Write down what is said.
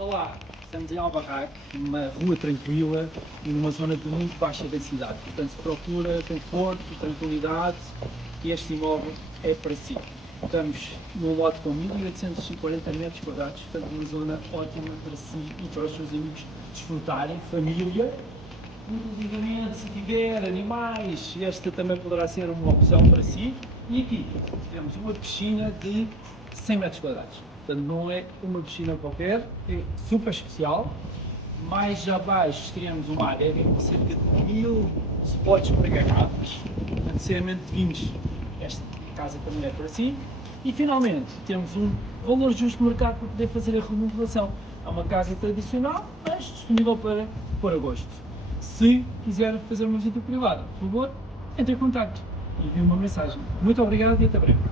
Olá, estamos em Albarraque, numa rua tranquila e numa zona de muito baixa densidade. Portanto, se procura conforto, tranquilidade, este imóvel é para si. Estamos num lote com 1840 metros quadrados, portanto, uma zona ótima para si e para os seus amigos desfrutarem, família. Inclusive, se tiver animais, esta também poderá ser uma opção para si. E aqui temos uma piscina de 100 metros quadrados. Portanto, não é uma piscina qualquer, é super especial. Mais abaixo temos uma área com cerca de 1000 spots para garrafas. Portanto, seriamente vinhos, esta casa também é para si. E finalmente temos um valor justo de mercado para poder fazer a remodelação. É uma casa tradicional, mas disponível para pôr a gosto. Se quiser fazer uma visita privada, por favor, entre em contato e envie uma mensagem. Muito obrigado e até breve.